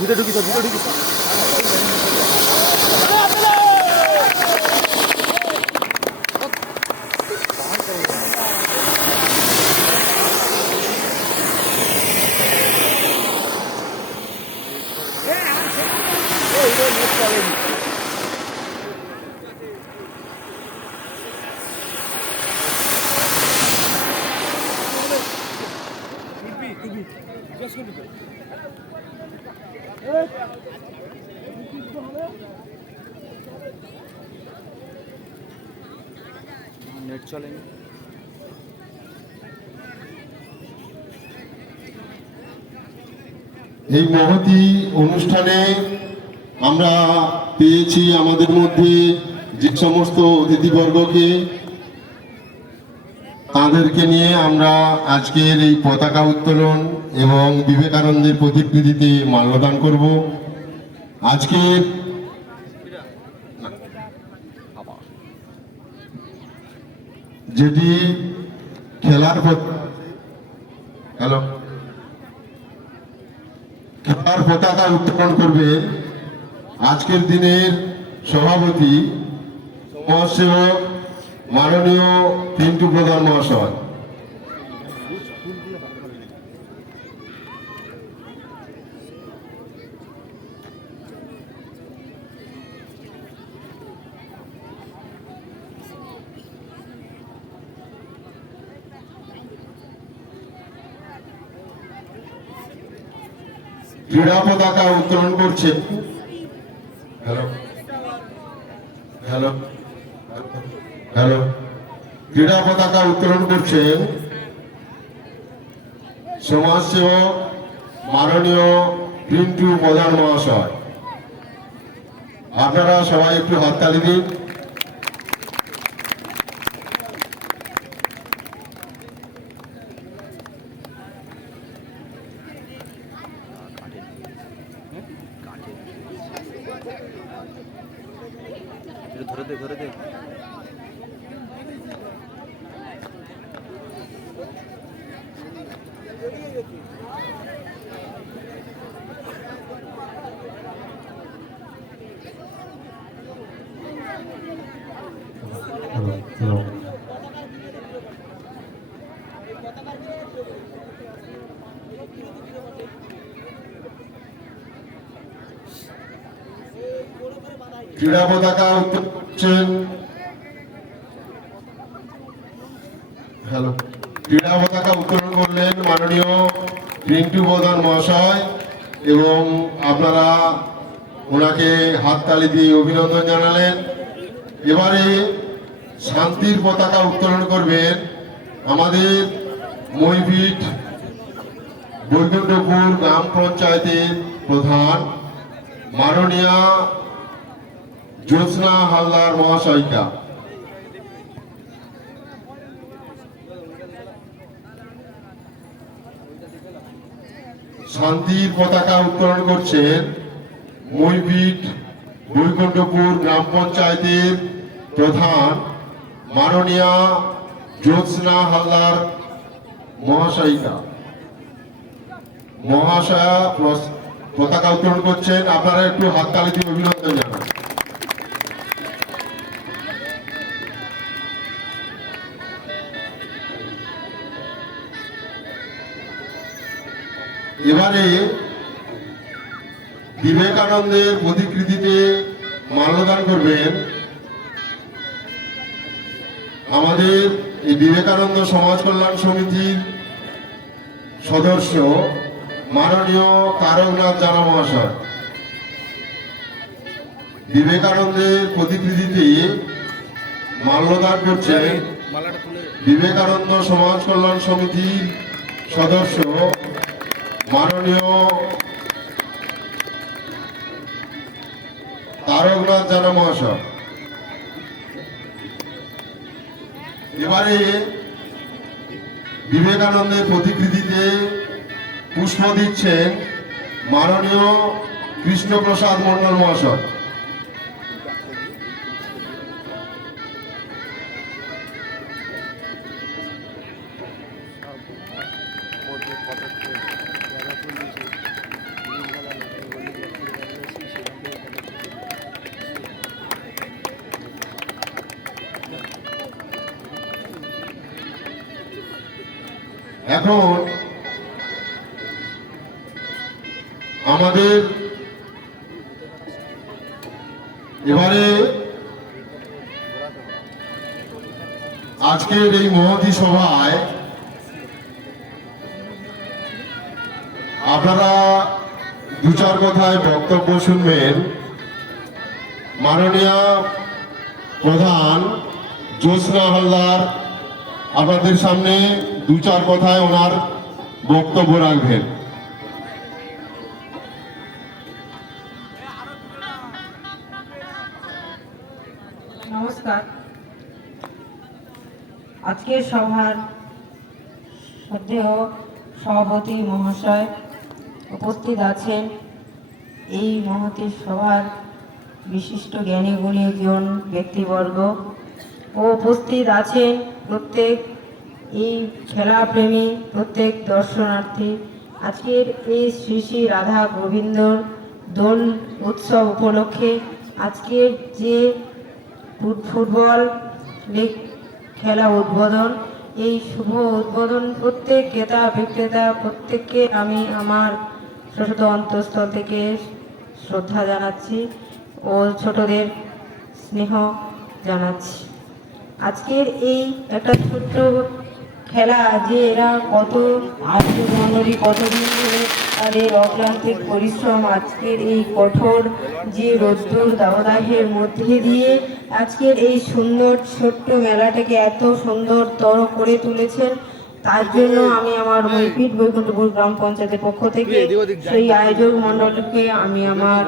ভিতরে ঢুকিস ভিতরে ঢুকিস। নেট চলেনি। এই মহতী অনুষ্ঠানে আমরা পেয়েছি আমাদের মধ্যে যে সমস্ত অতিথিবর্গকে, তাদেরকে নিয়ে আমরা আজকের এই পতাকা উত্তোলন এবং বিবেকানন্দের প্রতিকৃতিতে মাল্যদান করব। আজকের যেটি খেলার পতাকা উত্তোলন করবে আজকের দিনের সভাপতি সমাজসেবক মাননীয় পিন্টু প্রধান মহাশয়। ক্রীড়া পতাকা উত্তোলন করছে ক্রীড়া পতাকা উত্তোলন করছেন সমাজসেবক মাননীয় পিন্টু প্রধান মহাশয়। আপনারা সবাই একটু হাততালি দিন। ধরে দে ধরে দে। ক্রীড়া পতাকা উত্তোলন করছেন ক্রীড়া পতাকা উত্তোলন করলেন মাননীয় পিন্টু প্রধান মহাশয়, এবং আপনারা ওনাকে হাততালি দিয়ে অভিনন্দন জানালেন। এবারে শান্তির পতাকা উত্তোলন করবেন আমাদের মইভিট বৈকুণ্ঠপুর গ্রাম পঞ্চায়েতের প্রধান মাননীয়া জ্যোৎস্না হালদার মহাশয়িকা। শান্তির পতাকা উত্তোলন করছেন মইভিট বৈকুণ্ঠপুর গ্রাম পঞ্চায়েতের প্রধান মাননীয়া জ্যোৎস্না হালদার মহাশয়িকা। মহাশয়া পতাকা উত্তোলন করছেন, আপনারা একটু হাততালি দিয়ে অভিনন্দন জানান। এবারে বিবেকানন্দের প্রতিকৃতিতে মাল্যদান করবেন আমাদের এই বিবেকানন্দ সমাজ কল্যাণ সমিতির সদস্য মাননীয় তারকনাথ জানা মহাশয়। বিবেকানন্দের প্রতিকৃতিতে মাল্যদান করছেন বিবেকানন্দ সমাজ কল্যাণ সমিতির সদস্য মাননীয় তারকনাথ জানা মহাশয়। এবারে বিবেকানন্দের প্রতিকৃতিতে পুষ্প দিচ্ছেন মাননীয় কৃষ্ণপ্রসাদ মন্ডল মহাশয়। এখন আমাদের এবারে আজকের এই মহতী সভায় আপনারা দু চার কথায় বক্তব্য শুনবেন। মাননীয় প্রধান জ্যোৎস্না হালদার আপনাদের সামনে দু চার কথায় ওনার বক্তব্য রাখবেন। নমস্কার। আজকের সভার শ্রদ্ধেয় সভাপতি মহাশয় উপস্থিত আছেন। এই মহতী সভার বিশিষ্ট জ্ঞানী গুণীজন ব্যক্তিবর্গ ও উপস্থিত আছেন প্রত্যেক এই খেলাপ্রেমী প্রত্যেক দর্শনার্থী। আজকের এই শ্রী শ্রী রাধা গোবিন্দর দোল উৎসব উপলক্ষে আজকের যে ফুটবল লীগ খেলা উদ্বোধন, এই শুভ উদ্বোধন প্রত্যেক ক্রেতা বিক্রেতা প্রত্যেককে আমি আমার ছোট অন্তঃস্থল থেকে শ্রদ্ধা জানাচ্ছি ও ছোটদের স্নেহ জানাচ্ছি। আজকের এই একটা ছোট্ট খেলা যে এরা কত আয়োজক মণ্ডলী কতদিন ধরে তাদের অক্লান্তিক পরিশ্রম আজকের এই কঠোর যে রোদ্দুর দাবদাহের মধ্যে দিয়ে আজকের এই সুন্দর ছোট্ট মেলাটাকে এত সুন্দরতর করে তুলেছেন, তার জন্য আমি আমার মৈপিট বৈকুণ্ঠপুর গ্রাম পঞ্চায়েতের পক্ষ থেকে সেই আয়োজক মণ্ডলকে আমি আমার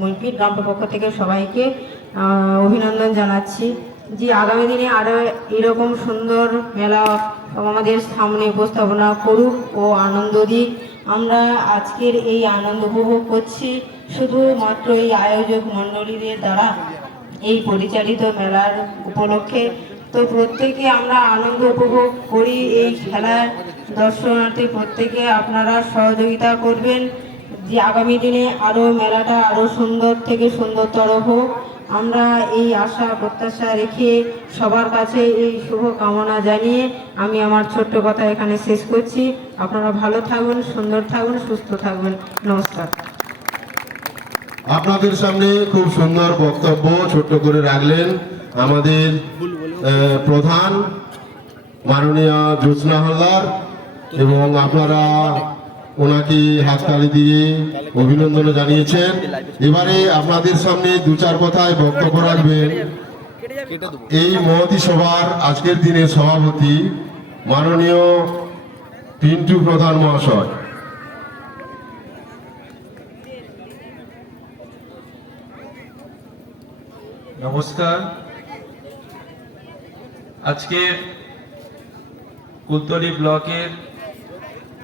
মৈপিট গ্রামের পক্ষ থেকে সবাইকে অভিনন্দন জানাচ্ছি যে আগামী দিনে আরও এরকম সুন্দর মেলা আমাদের সামনে উপস্থাপনা করুক ও আনন্দ দিক। আমরা আজকের এই আনন্দ উপভোগ করছি শুধুমাত্র এই আয়োজক মণ্ডলীদের দ্বারা এই পরিচালিত মেলার উপলক্ষে। তো প্রত্যেকে আমরা আনন্দ উপভোগ করি এই খেলার দর্শনার্থী প্রত্যেকে আপনারা সহযোগিতা করবেন যে আগামী দিনে আরও মেলাটা আরও সুন্দর থেকে সুন্দরতর হোক। আমরা এই আশা প্রত্যাশা রেখে সবার কাছে এই শুভ কামনা জানিয়ে আমি আমার ছোট্ট কথা এখানে শেষ করছি। আপনারা ভালো থাকবেন, সুন্দর থাকবেন, সুস্থ থাকবেন। নমস্কার। আপনাদের সামনে খুব সুন্দর বক্তব্য ছোট্ট করে রাখলেন আমাদের প্রধান মাননীয় জ্যোৎস্না হালদার, এবং আপনারা ওনাকে হাততালি দিয়ে অভিনন্দন জানিয়েছেন। এবারে আপনাদের সামনে দু চার কথায় বক্তব্য রাখবেন এই মহতী সভার আজকের দিনের সভাপতি মাননীয় পিন্টু প্রধান মহাশয়। নমস্কার। আজকে কুলতলি ব্লকের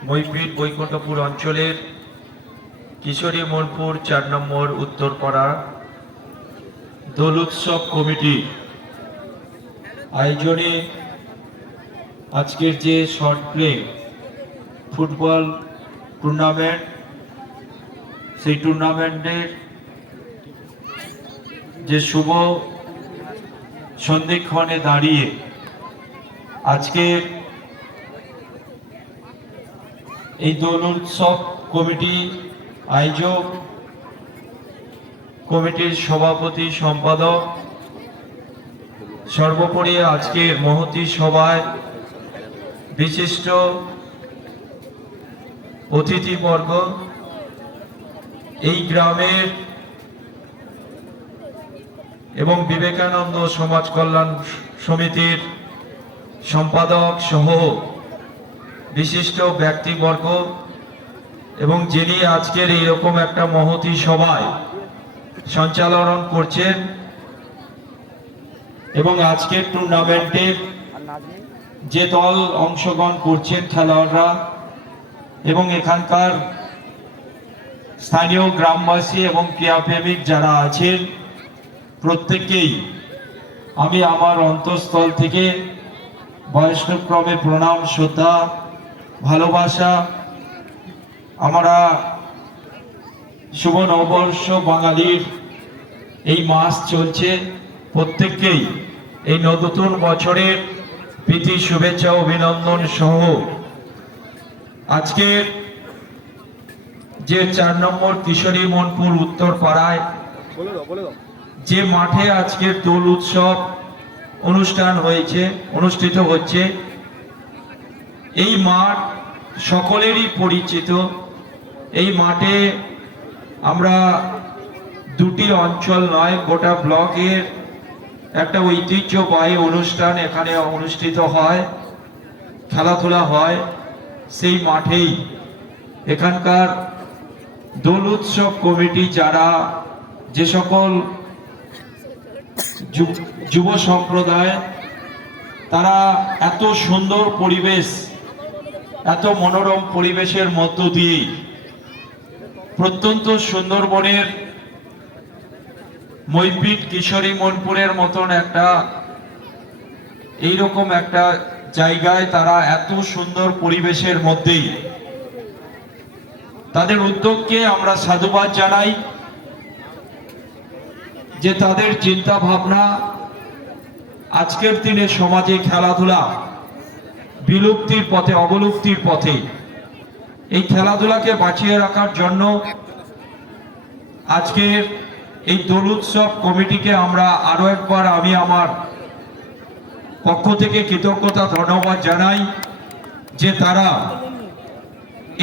মৈপিট বৈকুণ্ঠপুর অঞ্চলের কিশোরী মনপুর ৪ নম্বর উত্তরপাড়া দোল উৎসব কমিটি আয়োজনে আজকের যে শর্ট প্লে ফুটবল টুর্নামেন্ট, সেই টুর্নামেন্টের যে শুভ সন্ধিক্ষণে দাঁড়িয়ে আজকে এই দোল উৎসব কমিটি আয়োজক কমিটির সভাপতি সম্পাদক সর্বোপরি আজকের মহতী সভায় বিশিষ্ট অতিথিবর্গ, এই গ্রামের এবং বিবেকানন্দ সমাজ কল্যাণ সমিতির সম্পাদক সহ বিশিষ্ট ব্যক্তিবর্গ, এবং যিনি আজকের এইরকম একটা মহতী সভায় সঞ্চালন করছেন এবং আজকের টুর্নামেন্টের যে দল অংশগ্রহণ করছেন খেলোয়াড়রা এবং এখানকার স্থানীয় গ্রামবাসী এবং ক্রীড়াপ্রেমিক যারা আছেন প্রত্যেককেই আমি আমার অন্তঃস্থল থেকে বয়স্কক্রমে প্রণাম, শ্রদ্ধা, ভালোবাসা। আমরা শুভ নববর্ষ বাঙালির এই মাস চলছে, প্রত্যেককেই এই নতুন বছরের প্রীতি শুভেচ্ছা অভিনন্দন সহ আজকের যে 4 নম্বর কিশোরী মনপুর উত্তর পাড়ায় যে মাঠে আজকের দোল উৎসব অনুষ্ঠিত হচ্ছে, এই মাঠ সকলেরই পরিচিত। এই মাঠে আমরা দুটি অঞ্চল নয়, গোটা ব্লকের একটা ঐতিহ্যবাহী অনুষ্ঠান এখানে অনুষ্ঠিত হয়, খেলাধুলা হয়। সেই মাঠেই এখানকার দোল উৎসব কমিটি যারা, যে সকল যুব সম্প্রদায়, তারা এত সুন্দর পরিবেশ, এত মনোরম পরিবেশের মধ্য দিয়ে প্রত্যন্ত সুন্দরবনের মইপিট কিশোরী মনপুরের মতন একটা এইরকম একটা জায়গায় তারা এত সুন্দর পরিবেশের মধ্যেই তাদের উদ্যোগকে আমরা সাধুবাদ জানাই, যে তাদের চিন্তা ভাবনা আজকের দিনে সমাজে খেলাধুলা বিলুপ্তির পথে, অবলুপ্তির পথে, এই খেলাধুলাকে বাঁচিয়ে রাখার জন্য আজকের এই দোল উৎসব কমিটিকে আমরা আরো একবার, আমি আমার পক্ষ থেকে কৃতজ্ঞতা ধন্যবাদ জানাই, যে তারা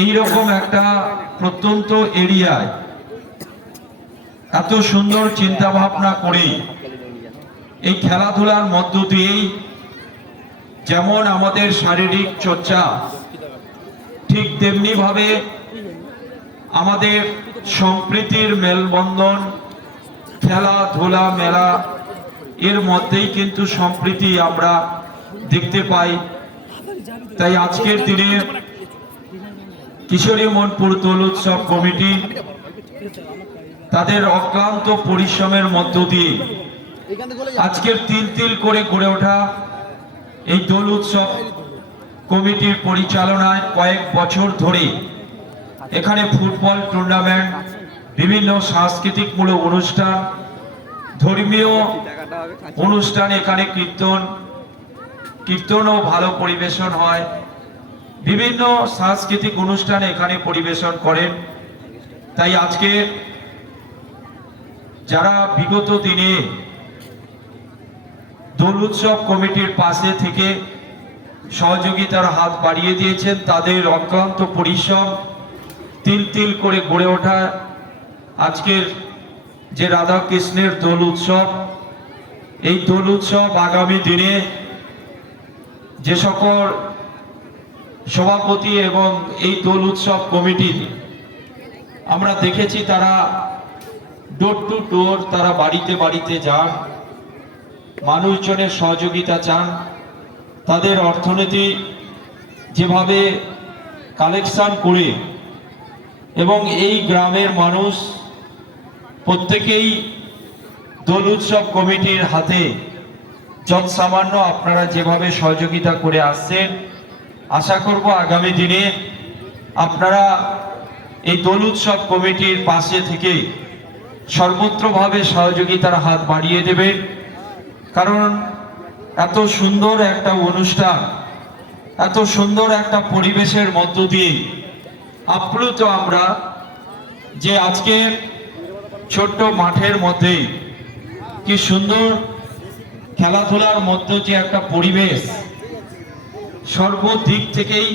এইরকম একটা প্রত্যন্ত এরিয়ায় এত সুন্দর চিন্তা ভাবনা করে এই খেলাধুলার মধ্য দিয়েই যেমন আমাদের শারীরিক চর্চা, ঠিক তেমনি ভাবে আমাদের সম্প্রীতির মেলবন্ধন, খেলাধুলা মেলা, এর মধ্যেই কিন্তু সম্প্রীতি আমরা দেখতে পাই। তাই আজকের দিনে কিশোরী মনপুর দোল উৎসব কমিটি তাদের অক্লান্ত পরিশ্রমের মধ্য দিয়ে আজকের তিল তিল করে গড়ে ওঠা এই দোল উৎসব কমিটির পরিচালনায় কয়েক বছর ধরে এখানে ফুটবল টুর্নামেন্ট, বিভিন্ন সাংস্কৃতিকমূলক অনুষ্ঠান, ধর্মীয় অনুষ্ঠান, এখানে কীর্তনও ভালো পরিবেশন হয়, বিভিন্ন সাংস্কৃতিক অনুষ্ঠান এখানে পরিবেশন করেন। তাই আজকে যারা বিগত দিনে দোল উৎসব কমিটির পাশে থেকে সহযোগিতার হাত বাড়িয়ে দিয়েছেন, তাদের অক্লান্ত পরিশ্রম, তিল তিল করে গড়ে ওঠা আজকের যে রাধা কৃষ্ণের দোল উৎসব, এই দোল উৎসব আগামী দিনে যে সকল সভাপতি এবং এই দোল উৎসব কমিটির আমরা দেখেছি, তারা ডোর টু ডোর, তারা বাড়িতে বাড়িতে যান, মানুষজনের সহযোগিতা চান, তাদের অর্থনীতি যেভাবে কালেকশন করে, এবং এই গ্রামের মানুষ প্রত্যেকেই দোল উৎসব কমিটির হাতে যত সামান্য আপনারা যেভাবে সহযোগিতা করে আসছেন, আশা করব আগামী দিনে আপনারা এই দোল উৎসব কমিটির পাশে থেকে সর্বত্রভাবে সহযোগিতার হাত বাড়িয়ে দেবেন। কারণ এত সুন্দর একটা অনুষ্ঠান, এত সুন্দর একটা পরিবেশের মধ্য দিয়ে আপ্লুত আমরা, যে আজকের ছোট্ট মাঠের মধ্যে কি সুন্দর খেলাধুলার মধ্যে যে একটা পরিবেশ, সর্বদিক থেকেই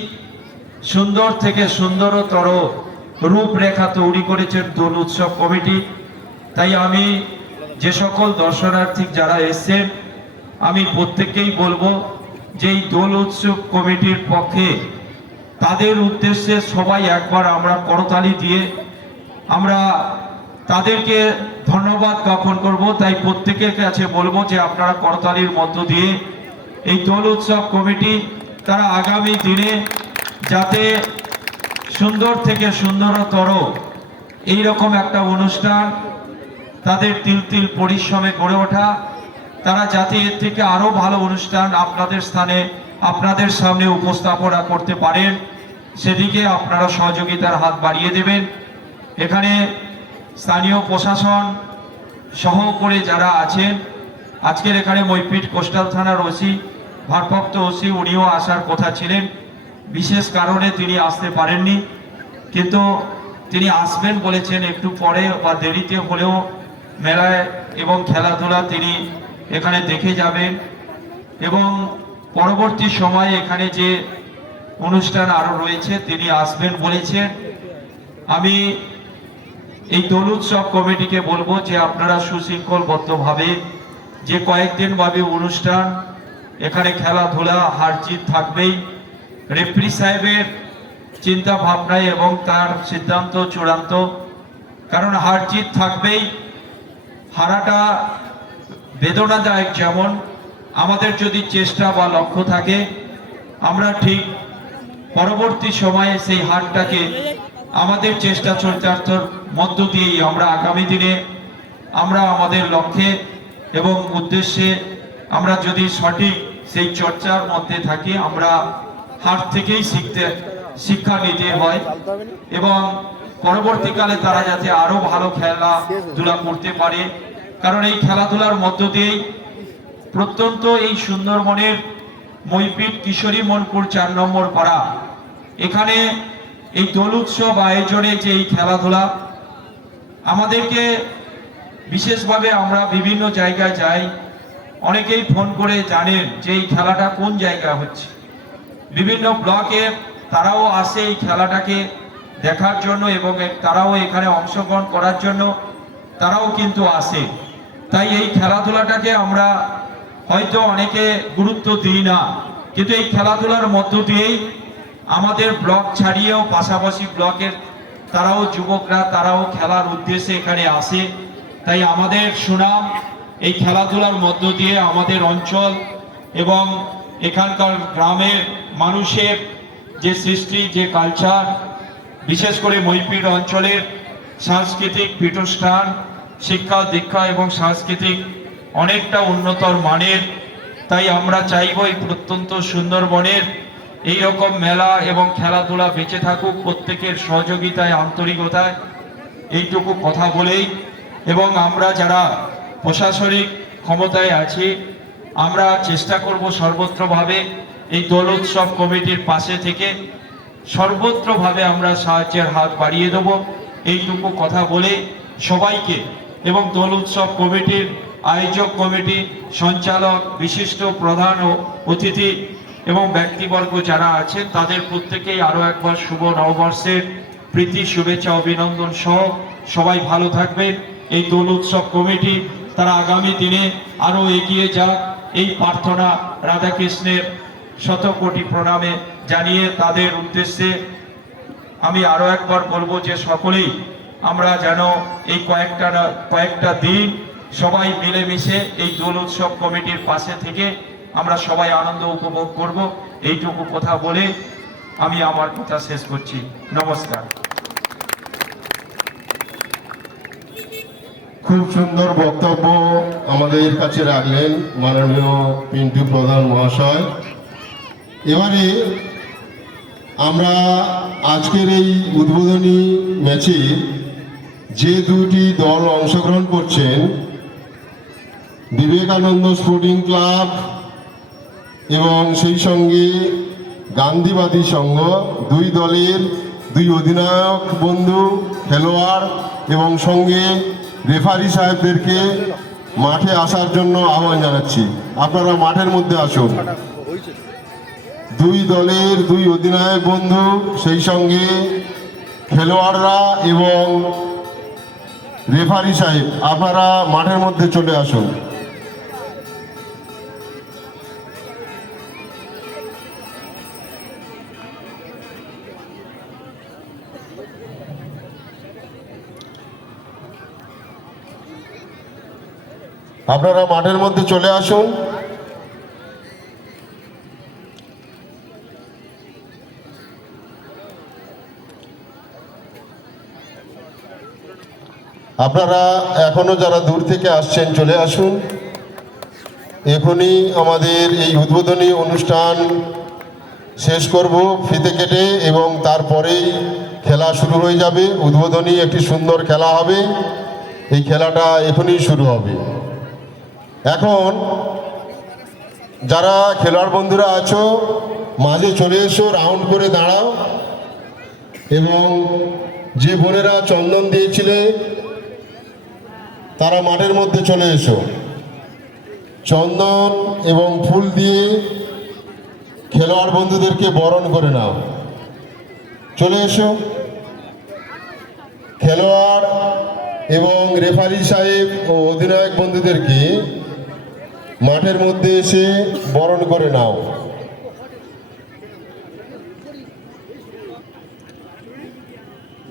সুন্দর থেকে সুন্দরতর রূপরেখা তৈরি করেছেন দোল উৎসব কমিটি। তাই আমি যে সকল দর্শনার্থী যারা এসছেন, আমি প্রত্যেককেই বলবো যে এই দোল উৎসব কমিটির পক্ষে তাদের উদ্দেশ্যে সবাই একবার আমরা করতালি দিয়ে আমরা তাদেরকে ধন্যবাদ জ্ঞাপন করব। তাই প্রত্যেকের কাছে বলবো যে আপনারা করতালির মধ্য দিয়ে এই দোল উৎসব কমিটি তারা আগামী দিনে যাতে সুন্দর থেকে সুন্দরতর এইরকম একটা অনুষ্ঠান, তাদের তিল তিল পরিশ্রমে গড়ে ওঠা, তারা যাতে এর থেকে আরো ভালো অনুষ্ঠান আপনাদের স্থানে, আপনাদের সামনে উপস্থাপনা করতে পারেন, সেদিকে আপনারা সহযোগিতার হাত বাড়িয়ে দেবেন। এখানে স্থানীয় প্রশাসন সহ করে যারা আছেন, আজকের এখানে মইপিট কোস্টাল থানার ওসি, ভারপ্রাপ্ত ওসি, উনিও আসার কথা ছিলেন, বিশেষ কারণে তিনি আসতে পারেননি, কিন্তু তিনি আসবেন বলেছেন একটু পরে বা দেরিতে হলেও মেলায় এবং খেলাধুলা তিনি এখানে দেখে যাবেন এবং পরবর্তী সময়ে এখানে যে অনুষ্ঠান আরো রয়েছে তিনি আসবেন বলেছেন। আমি এই দোল উৎসব কমিটিকে বলবো যে আপনারা সুশৃঙ্খলবদ্ধভাবে যে কয়েকদিন ভাবে অনুষ্ঠান, এখানে খেলাধুলা হার জিত থাকবেই, রেফারি সাহেবের চিন্তা ভাবনায় এবং তার সিদ্ধান্ত চূড়ান্ত, কারণ হার জিত থাকবেই। হারাটা বেদনাদায়ক, যেমন আমাদের যদি চেষ্টা বা লক্ষ্য থাকে আমরা ঠিক পরবর্তী সময়ে সেই হারটাকে আমাদের চেষ্টা চরিতার্থর মধ্য দিয়েই আমরা আগামী দিনে আমরা আমাদের লক্ষ্যে এবং উদ্দেশ্যে আমরা যদি সঠিক সেই চর্চার মধ্যে থাকি, আমরা হার থেকেই শিক্ষা নিতে হয় এবং পরবর্তীকালে তারা যাতে আরো ভালো খেলাধুলা করতে পারে। কারণ এই খেলাধুলার মধ্য দিয়েই প্রত্যন্ত এই সুন্দরবনের মইপিট কিশোরী মনপুর 4 নম্বর পাড়া, এখানে এই দোল উৎসব আয়োজনে যে এই খেলাধুলা আমাদেরকে বিশেষভাবে আমরা বিভিন্ন জায়গায় যাই, অনেকেই ফোন করে জানেন যে এই খেলাটা কোন জায়গায় হচ্ছে। বিভিন্ন ব্লকে তারাও আসে এই খেলাটাকে দেখার জন্য এবং তারাও এখানে অংশগ্রহণ করার জন্য তারাও কিন্তু আসে। তাই এই খেলাধুলাটাকে আমরা হয়তো অনেকে গুরুত্ব দিই না, কিন্তু এই খেলাধুলার মধ্য দিয়েই আমাদের ব্লক ছাড়িয়েও পাশাপাশি ব্লকের তারাও যুবকরা তারাও খেলার উদ্দেশ্যে এখানে আসে। তাই আমাদের সুনাম এই খেলাধুলার মধ্য দিয়ে আমাদের অঞ্চল এবং এখানকার গ্রামের মানুষের যে সৃষ্টি, যে কালচার, বিশেষ করে মইপিট অঞ্চলের সাংস্কৃতিক পীঠস্থান, শিক্ষা দীক্ষা এবং সাংস্কৃতিক অনেকটা উন্নতর মানের। তাই আমরা চাইব এই প্রত্যন্ত সুন্দরবনের এই রকম মেলা এবং খেলাধুলা বেঁচে থাকুক প্রত্যেকের সহযোগিতায়, আন্তরিকতায়, এইটুকু কথা বলেই এবং আমরা যারা প্রশাসনিক ক্ষমতায় আছি আমরা চেষ্টা করব সর্বত্রভাবে এই দোল উৎসব কমিটির পাশে থেকে সর্বত্রভাবে আমরা সাহায্যের হাত বাড়িয়ে দেব, এইটুকু কথা বলে সবাইকে এবং দোল উৎসব কমিটির আয়োজক কমিটি, সঞ্চালক, বিশিষ্ট প্রধান ও অতিথি এবং ব্যক্তিবর্গ যারা আছেন তাদের প্রত্যেকেই আরো একবার শুভ নববর্ষের প্রীতি শুভেচ্ছা অভিনন্দন সহ সবাই ভালো থাকবেন। এই দোল উৎসব কমিটি তারা আগামী দিনে আরো এগিয়ে যাক, এই প্রার্থনা রাধাকৃষ্ণের শতকোটি প্রণামে জানিয়ে তাদের উদ্দেশ্যে আমি আরো একবার বলবো যে সকলেই আমরা যেন এই কয়েকটা দিন সবাই মিলেমিশে এই দোল উৎসব কমিটির পাশে থেকে আমরা সবাই আনন্দ উপভোগ করব, এইটুকু কথা বলে আমি আমার কথা শেষ করছি। নমস্কার। খুব সুন্দর বক্তব্য আমাদের কাছে রাখলেন মাননীয় পিন্টু প্রধান মহাশয়। এবারে আমরা আজকের এই উদ্বোধনী ম্যাচে যে দুটি দল অংশগ্রহণ করছেন, বিবেকানন্দ স্পোর্টিং ক্লাব এবং সেই সঙ্গে গান্ধীবাদী সংঘ, দুই দলের দুই অধিনায়ক বন্ধু খেলোয়াড় এবং সঙ্গে রেফারি সাহেবদেরকে মাঠে আসার জন্য আহ্বান জানাচ্ছি। আপনারা মাঠের মধ্যে আসুন। দুই দলের দুই অধিনায়ক বন্ধু, সেই সঙ্গে খেলোয়াড়রা এবং রেফারি সাহেব, আপনারা মাঠের মধ্যে চলে আসুন। আপনারা মাঠের মধ্যে চলে আসুন। আপনারা এখনো যারা দূর থেকে আসছেন চলে আসুন। এখনই আমাদের এই উদ্বোধনী অনুষ্ঠান শেষ করব ফিতে কেটে এবং তারপরেই খেলা শুরু হয়ে যাবে। উদ্বোধনী একটি সুন্দর খেলা হবে, এই খেলাটা এখনই শুরু হবে। এখন যারা খেলোয়াড় বন্ধুরা আছো মাঝে চলে এসো, রাউন্ড করে দাঁড়াও এবং যে বোনেরা চন্দন দিয়েছিলে তারা মাঠের মধ্যে চলে এসো। চন্দন এবং ফুল দিয়ে খেলোয়াড় বন্ধুদেরকে বরণ করে নাও। চলে এসো। খেলোয়াড় এবং রেফারি সাহেব ও অধিনায়ক বন্ধুদেরকে মাঠের মধ্যে এসে বরণ করে নাও।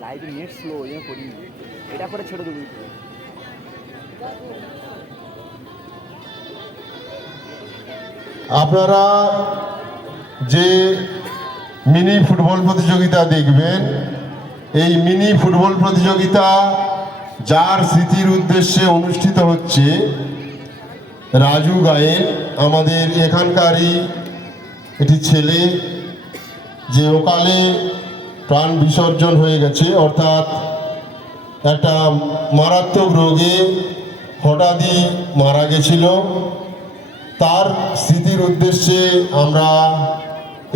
লাইভ নেট স্লো, এই জন্য করি এটা করে ছেড়ে দেবো। আপনারা যে মিনি ফুটবল প্রতিযোগিতা দেখবেন, এই মিনি ফুটবল প্রতিযোগিতা যার স্মৃতির উদ্দেশ্যে অনুষ্ঠিত হচ্ছে, রাজু গায়েন আমাদের এখানকারই একটি ছেলে যে অকালে প্রাণ বিসর্জন হয়ে গেছে, অর্থাৎ একটা মারাত্মক রোগে হঠাৎই মারা গেছিল। তার স্মৃতির উদ্দেশ্যে আমরা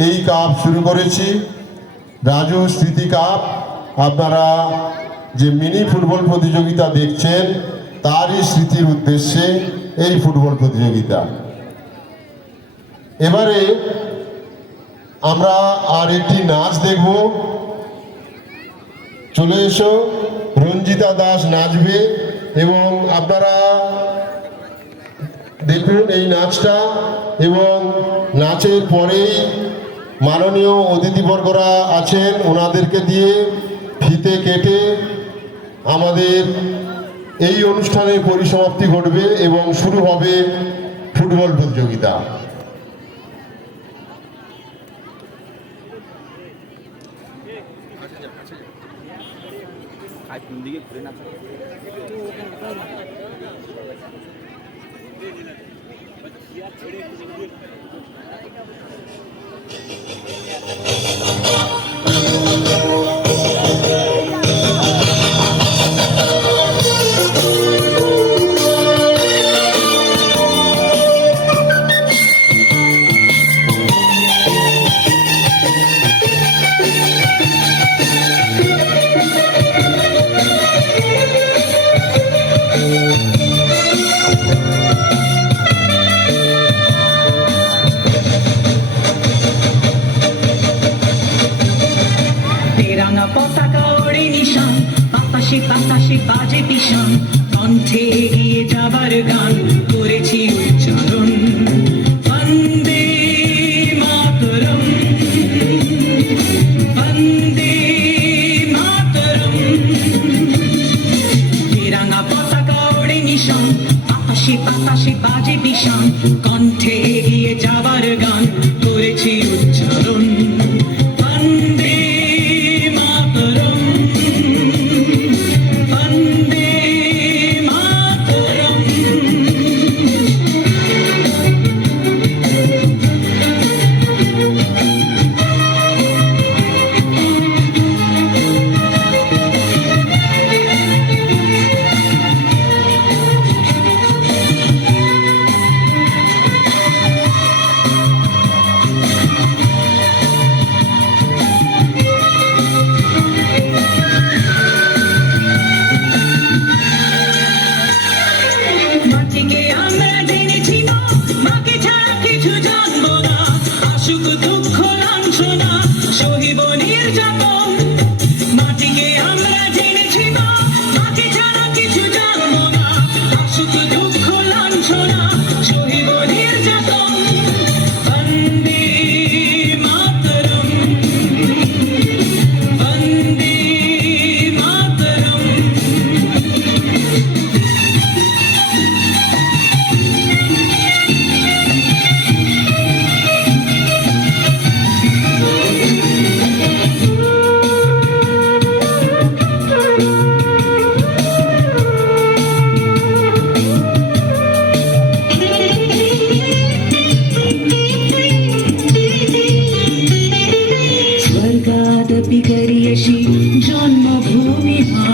এই কাপ শুরু করেছি, রাজু স্মৃতি কাপ। আপনারা যে মিনি ফুটবল প্রতিযোগিতা দেখছেন তারই স্মৃতির উদ্দেশ্যে এই ফুটবল প্রতিযোগিতা। এবারে আমরা আর একটি নাচ দেখব। চলে এসো, রঞ্জিতা দাস নাচবে এবং আপনারা দেখুন এই নাচটা। এবং নাচের পরেই মাননীয় অতিথিবর্গরা আছেন, ওনাদেরকে দিয়ে ফিতে কেটে আমাদের এই অনুষ্ঠানের পরিসমাপ্তি ঘটবে এবং শুরু হবে ফুটবল প্রতিযোগিতা। আর কোন দিকে ঘুরে না বাতাসে বাজে পিশান, কণ্ঠে এগিয়ে যাবার গান করেছি উচ্চারণ। বন্দে মাতরম, বন্দে মাতরম। তেরাঙ্গা পতাকা ওড়ে নিশান, বাতাসে বাজে পিশান, কণ্ঠে এগিয়ে যাবার গান করেছি উচ্চারণ। বন্দে মাতরম, বন্দে মাতরম। মাটিকে আমরা জেনেছি মা, মাকে ছাড়া কিছু জানবো না। আসুক দুঃখ লাঞ্ছনা, সহিব নির্যাতন। মাটিকে আমরা জেনেছি মা, মাকে ছাড়া কিছু জানবো না। আসুক দুঃখ লাঞ্ছনা, সহিব নির্যাতন। বন্দে মাতরম, বন্দে মাতরম। স্বর্গাদপি করিয়সি জন্মভূমি মা,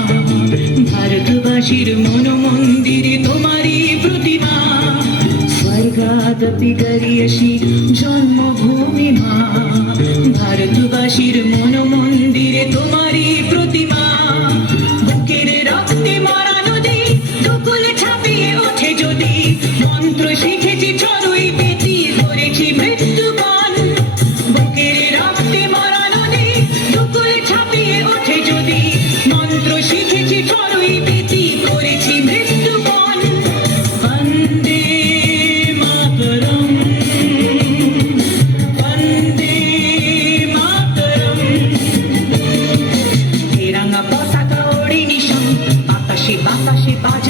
ভারতবাসীর মন মন্দিরে তোমারই প্রতিমা। স্বর্গাদপি করিয়সি জন্মভূমি মা, আকাশে বাড়ি